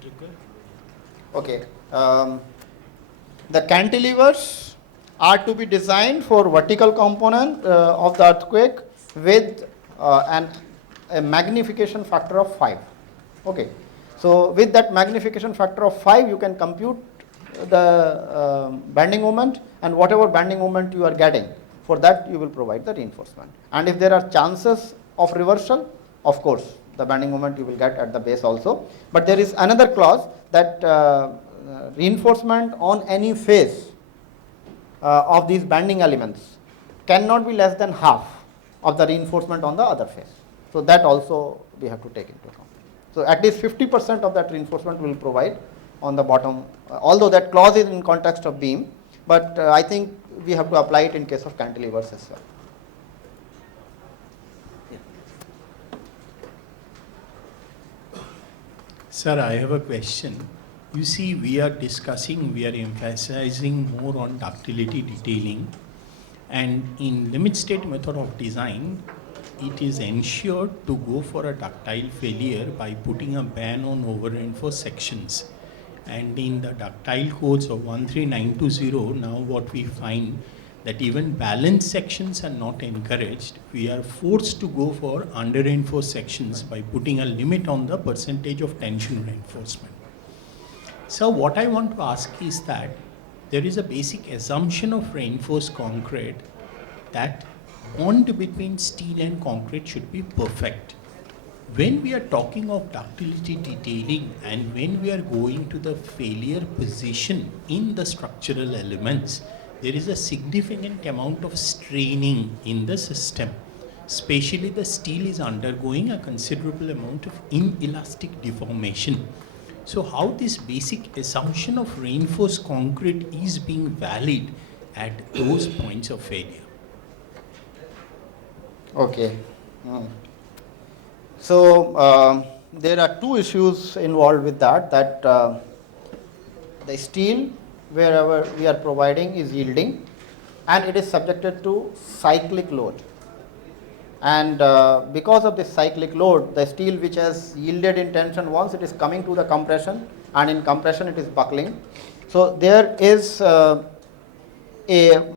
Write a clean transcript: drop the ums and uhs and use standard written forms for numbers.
it require? Okay. The cantilevers are to be designed for vertical component of the earthquake with a magnification factor of 5. Okay. So with that magnification factor of 5, you can compute the bending moment, and whatever bending moment you are getting, for that you will provide the reinforcement. And if there are chances of reversal, of course, the bending moment you will get at the base also. But there is another clause that reinforcement on any face of these bending elements cannot be less than half of the reinforcement on the other face. So that also we have to take into account. So at least 50% of that reinforcement will provide on the bottom, although that clause is in context of beam, but I think we have to apply it in case of cantilevers as well. Sir, I have a question. You see, we are emphasizing more on ductility detailing, and in limit state method of design, it is ensured to go for a ductile failure by putting a ban on over-reinforced sections. And in the ductile codes of 13920, now what we find that even balanced sections are not encouraged. We are forced to go for under-reinforced sections by putting a limit on the percentage of tension reinforcement. So what I want to ask is that there is a basic assumption of reinforced concrete that bond between steel and concrete should be perfect. When we are talking of ductility detailing and when we are going to the failure position in the structural elements, there is a significant amount of straining in the system. Especially the steel is undergoing a considerable amount of inelastic deformation. So how this basic assumption of reinforced concrete is being valid at those points of failure? Okay. So there are two issues involved with that. The steel, wherever we are providing, is yielding, and it is subjected to cyclic load. And because of this cyclic load, the steel which has yielded in tension once, it is coming to the compression, and in compression it is buckling. So there is a